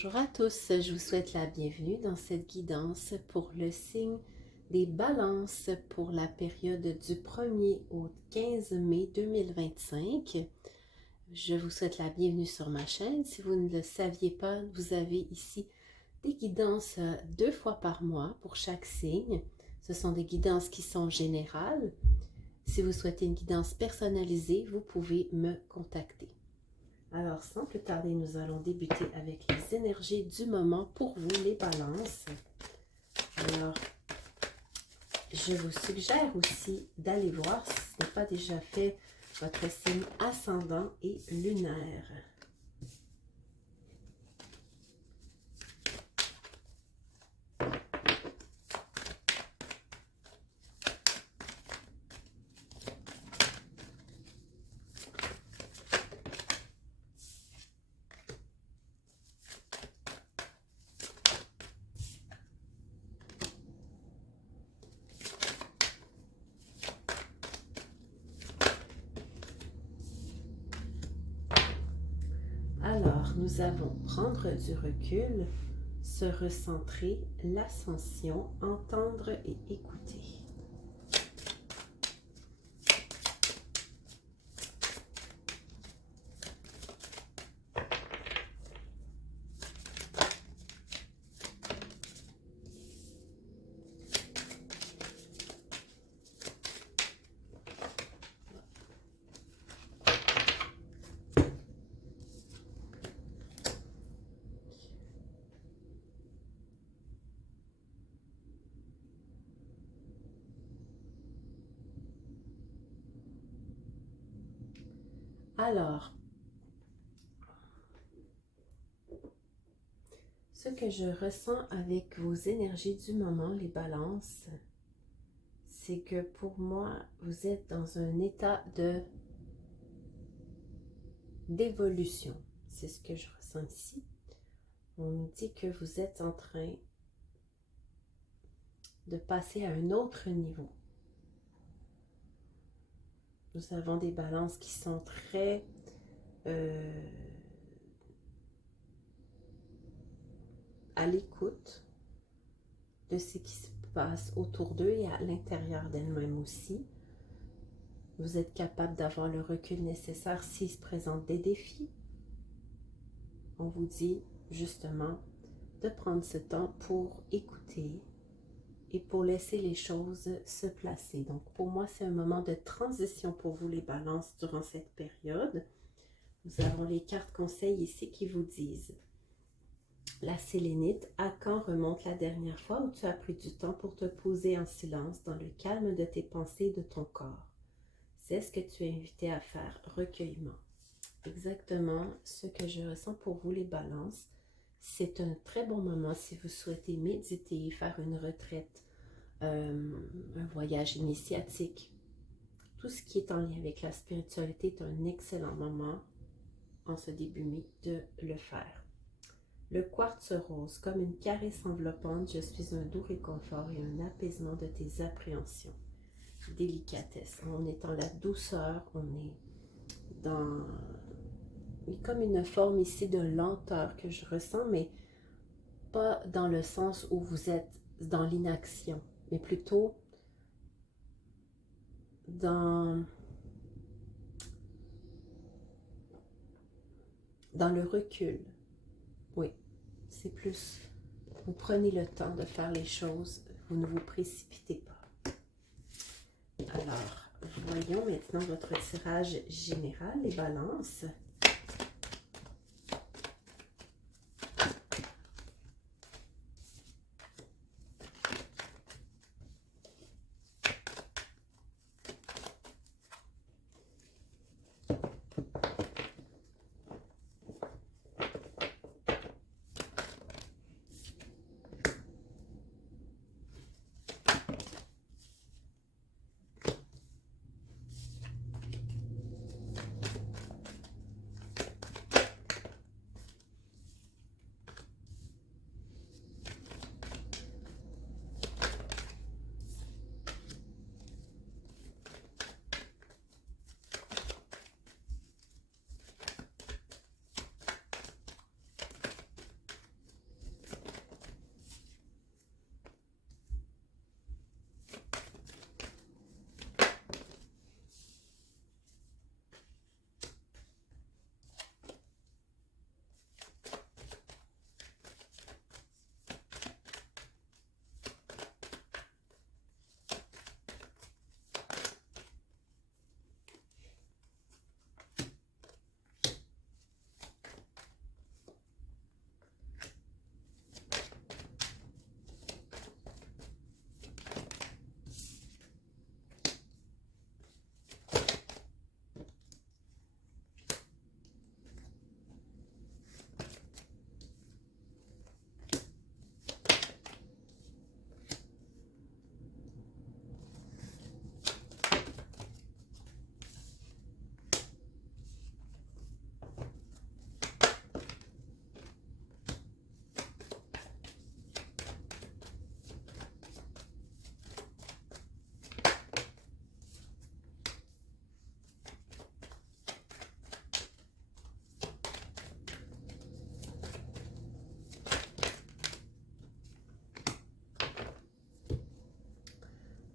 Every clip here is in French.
Bonjour à tous, je vous souhaite la bienvenue dans cette guidance pour le signe des balances pour la période du 1er au 15 mai 2025. Je vous souhaite la bienvenue sur ma chaîne. Si vous ne le saviez pas, vous avez ici des guidances 2 fois par mois pour chaque signe. Ce sont des guidances qui sont générales. Si vous souhaitez une guidance personnalisée, vous pouvez me contacter. Alors, sans plus tarder, nous allons débuter avec les énergies du moment pour vous, les balances. Alors, je vous suggère aussi d'aller voir, si ce n'est pas déjà fait, votre signe ascendant et lunaire. Alors, nous allons prendre du recul, se recentrer, l'ascension, entendre et écouter. Alors, ce que je ressens avec vos énergies du moment, les balances, c'est que pour moi, vous êtes dans un état d'évolution. C'est ce que je ressens ici. On nous dit que vous êtes en train de passer à un autre niveau. Nous avons des balances qui sont très à l'écoute de ce qui se passe autour d'eux et à l'intérieur d'elles-mêmes aussi. Vous êtes capable d'avoir le recul nécessaire s'il se présente des défis. On vous dit justement de prendre ce temps pour écouter et pour laisser les choses se placer. Donc pour moi, c'est un moment de transition pour vous les balances durant cette période. Nous avons les cartes conseils ici qui vous disent: la sélénite, à quand remonte la dernière fois où tu as pris du temps pour te poser en silence dans le calme de tes pensées et de ton corps? C'est ce que tu es invité à faire, recueillement. Exactement ce que je ressens pour vous les balances. C'est un très bon moment si vous souhaitez méditer, faire une retraite, un voyage initiatique. Tout ce qui est en lien avec la spiritualité est un excellent moment en ce début mai de le faire. Le quartz rose, comme une caresse enveloppante, je suis un doux réconfort et un apaisement de tes appréhensions. Délicatesse, on est dans la douceur, on est dans comme une forme ici de lenteur que je ressens, mais pas dans le sens où vous êtes dans l'inaction, mais plutôt dans le recul. Oui, c'est plus, vous prenez le temps de faire les choses, vous ne vous précipitez pas. Alors, voyons maintenant votre tirage général, les balances.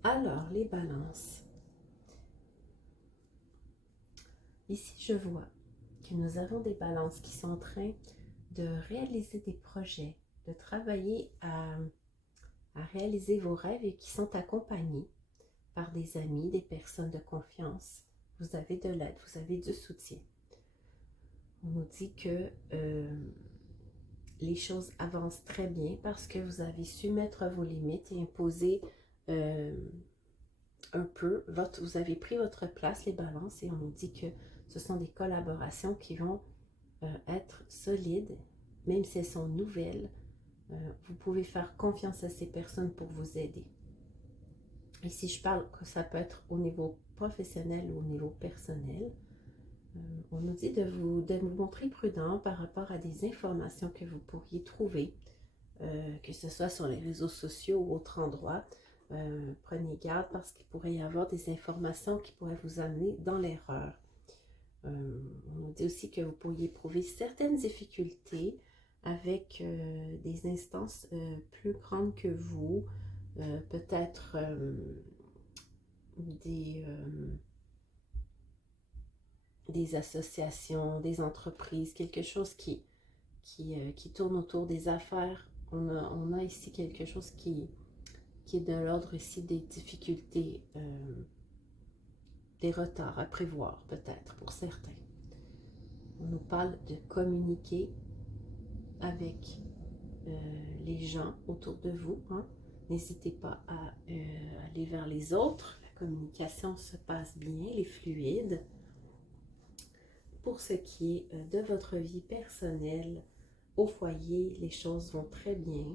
Alors, les balances. Ici, je vois que nous avons des balances qui sont en train de réaliser des projets, de travailler à réaliser vos rêves et qui sont accompagnés par des amis, des personnes de confiance. Vous avez de l'aide, vous avez du soutien. On nous dit que les choses avancent très bien parce que vous avez su mettre vos limites et imposer un peu, vous avez pris votre place, les balances, et on nous dit que ce sont des collaborations qui vont être solides, même si elles sont nouvelles. Vous pouvez faire confiance à ces personnes pour vous aider. Et si je parle que ça peut être au niveau professionnel ou au niveau personnel, on nous dit de vous montrer prudent par rapport à des informations que vous pourriez trouver, que ce soit sur les réseaux sociaux ou autre endroit. Prenez garde parce qu'il pourrait y avoir des informations qui pourraient vous amener dans l'erreur. On nous dit aussi que vous pourriez éprouver certaines difficultés avec des instances plus grandes que vous, peut-être des associations, des entreprises, quelque chose qui tourne autour des affaires. On a ici quelque chose qui est de l'ordre ici des difficultés, des retards à prévoir peut-être pour certains. On nous parle de communiquer avec les gens autour de vous. Hein. N'hésitez pas à aller vers les autres. La communication se passe bien, elle est fluide. Pour ce qui est de votre vie personnelle, au foyer, les choses vont très bien.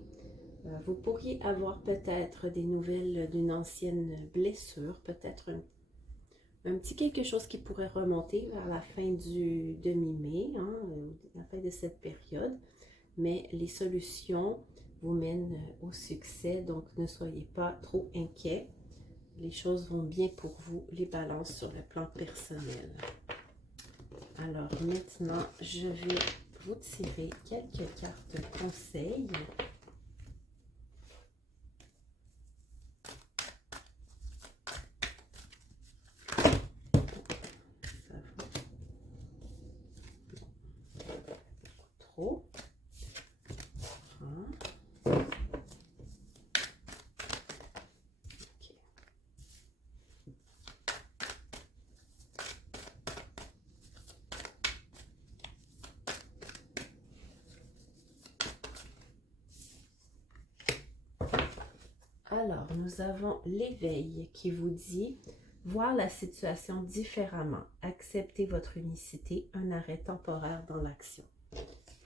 Vous pourriez avoir peut-être des nouvelles d'une ancienne blessure, peut-être un petit quelque chose qui pourrait remonter vers la fin du demi-mai, hein, la fin de cette période. Mais les solutions vous mènent au succès, donc ne soyez pas trop inquiets. Les choses vont bien pour vous, les balances sur le plan personnel. Alors maintenant, je vais vous tirer quelques cartes conseils. Ça va. Trop. Alors, nous avons l'éveil qui vous dit voir la situation différemment, accepter votre unicité, un arrêt temporaire dans l'action.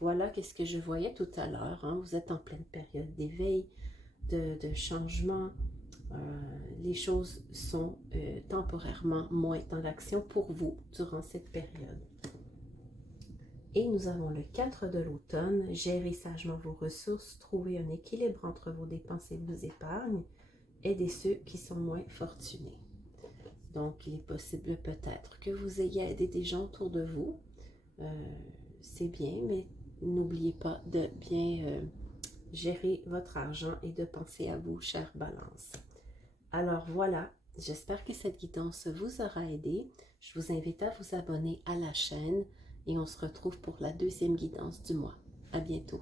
Voilà qu'est-ce que je voyais tout à l'heure. Hein. Vous êtes en pleine période d'éveil, de changement. Les choses sont temporairement moins dans l'action pour vous durant cette période. Et nous avons le 4 de l'automne, gérer sagement vos ressources, trouver un équilibre entre vos dépenses et vos épargnes, aider ceux qui sont moins fortunés. Donc, il est possible peut-être que vous ayez aidé des gens autour de vous. C'est bien, mais n'oubliez pas de bien gérer votre argent et de penser à vous, chère Balance. Alors voilà, j'espère que cette guidance vous aura aidé. Je vous invite à vous abonner à la chaîne et on se retrouve pour la deuxième guidance du mois. À bientôt.